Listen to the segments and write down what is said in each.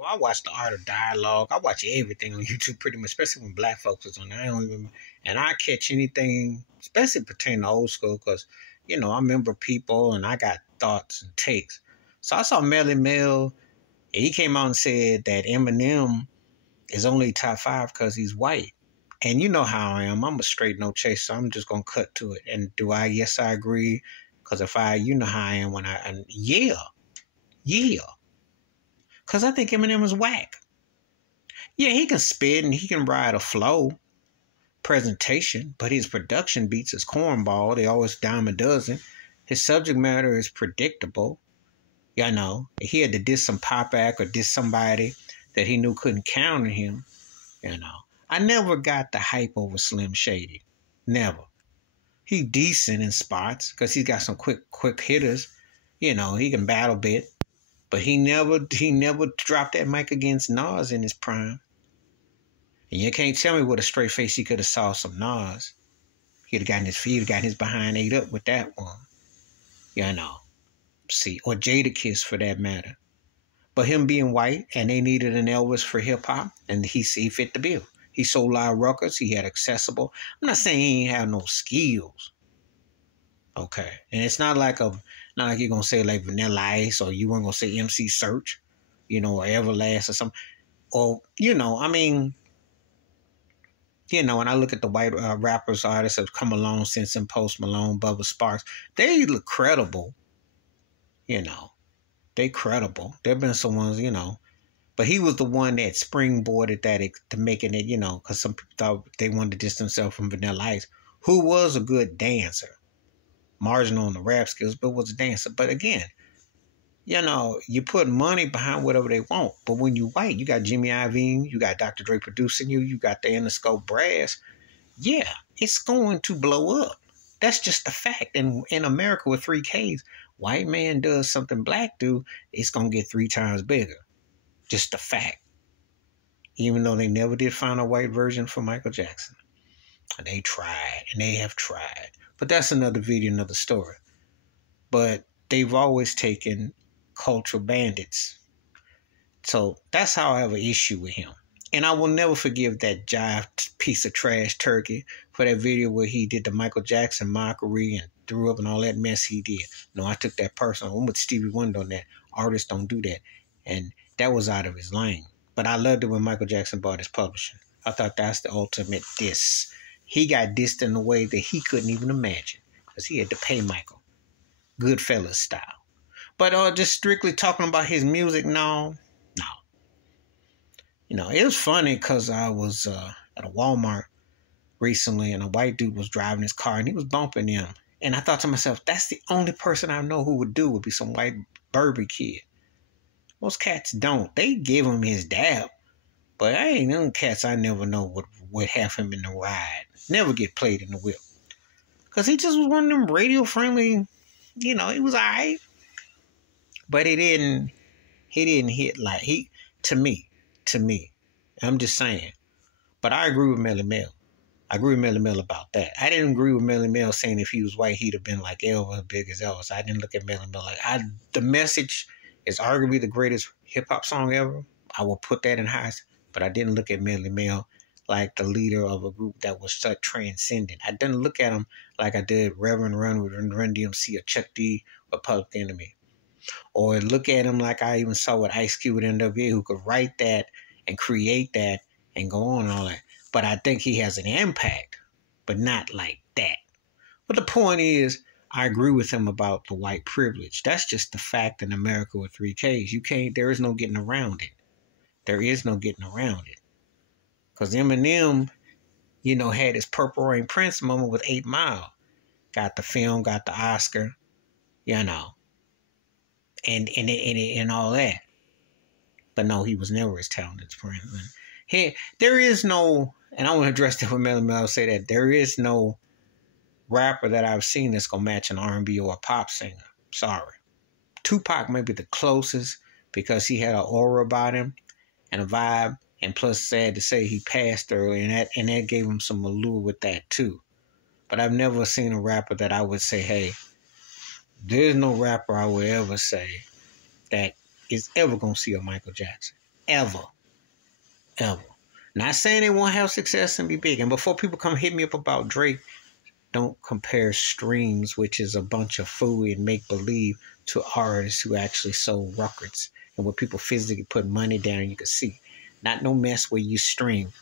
Well, I watch the art of dialogue. I watch everything on YouTube pretty much, especially when black folks is on there. I don't even, and I catch anything, especially pertaining to old school, because, I remember people and I got thoughts and takes. So I saw Mell. And he came out and said that Eminem is only top five because he's white. And you know how I am. I'm a straight no chase, so I'm just going to cut to it. And do I? Yes, I agree. Because you know how I am yeah. Because I think Eminem is whack. Yeah, he can spit and he can ride a flow presentation, but his production beats his cornball. They always dime a dozen. His subject matter is predictable. He had to diss some pop act or diss somebody that he knew couldn't counter him. I never got the hype over Slim Shady. Never. He decent in spots because he's got some quick hitters. He can battle bit. But he never dropped that mic against Nas in his prime. And you can't tell me with a straight face he could have saw some Nas. He'd have gotten his behind ate up with that one. See, or Jadakiss for that matter. But him being white and they needed an Elvis for hip hop, and he fit the bill. He sold loud records. He had accessible. I'm not saying he ain't have no skills. Okay, and it's not like you're gonna say like Vanilla Ice, or you weren't gonna say MC Search, or Everlast or something, or when I look at the white rappers, artists that have come along since in Post Malone, Bubba Sparks, they look credible. They credible. There've been some ones, but he was the one that springboarded that to making it, because some people thought they wanted to distance themselves from Vanilla Ice, who was a good dancer. Marginal on the rap skills, but was a dancer. But again, you put money behind whatever they want. But when you white, you got Jimmy Iovine, you got Dr. Dre producing you got the Interscope Brass. Yeah, it's going to blow up. That's just the fact. And in America with 3Ks, white man does something black do, it's going to get 3 times bigger. Just a fact. Even though they never did find a white version for Michael Jackson. And they tried, and they have tried. But that's another video, another story. But they've always taken cultural bandits. So that's how I have an issue with him. And I will never forgive that jive piece of trash turkey for that video where he did the Michael Jackson mockery and threw up and all that mess he did. No, I took that personal. I'm with Stevie Wonder on that. Artists don't do that. And that was out of his lane. But I loved it when Michael Jackson bought his publishing. I thought that's the ultimate diss. He got dissed in a way that he couldn't even imagine because he had to pay Michael. Goodfellas style. But just strictly talking about his music, no. It was funny because I was at a Walmart recently and a white dude was driving his car and he was bumping him. And I thought to myself, that's the only person I know who would be some white Burby kid. Most cats don't. They give him his dab. But I ain't them cats I never know would have him in the ride. Never get played in the whip. Because he just was one of them radio-friendly, he was all right. But he didn't hit like, to me, I'm just saying. But I agree with Mell. I agree with Mell about that. I didn't agree with Mell saying if he was white, he'd have been like Elvis, big as Elvis. I didn't look at Mell like, the message is arguably the greatest hip-hop song ever. I will put that in highest. But I didn't look at Mell like the leader of a group that was such transcendent. I didn't look at him like I did Reverend Run with Run DMC or Chuck D or Public Enemy. Or look at him like I even saw with Ice Cube with NWA, who could write that and create that and go on and all that. But I think he has an impact, but not like that. But the point is, I agree with him about the white privilege. That's just the fact in America with 3Ks. There is no getting around it. There is no getting around it. Because Eminem, had his Purple Rain Prince moment with 8 Mile. Got the film, got the Oscar, and all that. But no, he was never as talented as Prince. There is no, and I want to address that with Mel say that there is no rapper that I've seen that's going to match an R&B or a pop singer. Sorry. Tupac may be the closest because he had an aura about him and a vibe, and plus sad to say he passed early, and that gave him some allure with that too. But I've never seen a rapper that I would say, hey, there's no rapper I would ever say that is ever going to see a Michael Jackson. ever. Ever. Not saying they won't have success and be big. And before people come hit me up about Drake, don't compare streams, which is a bunch of fooey and make believe, to artists who actually sold records and where people physically put money down and you can see. Not no mess where you stream.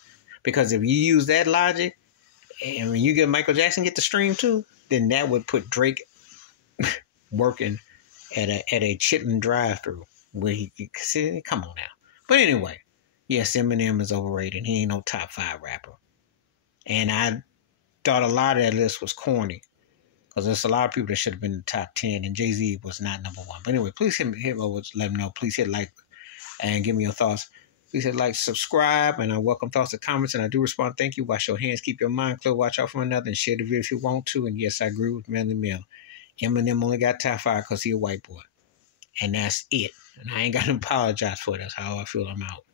Because if you use that logic, and when you get Michael Jackson get the stream too, then that would put Drake working at a Chitlin drive-through where he see, come on now. But anyway, yes, Eminem is overrated. He ain't no top 5 rapper. And I thought a lot of that list was corny because there's a lot of people that should have been in the top 10, and Jay-Z was not number 1. But anyway, please hit over, let me know. Please hit like and give me your thoughts. Please hit like, subscribe, and I welcome thoughts and comments, and I do respond. Thank you. Wash your hands, keep your mind clear, watch out for another, and share the video if you want to. And yes, I agree with Mell. Eminem only got top 5 because he a white boy. And that's it. And I ain't got to apologize for it. That's how I feel. I'm out.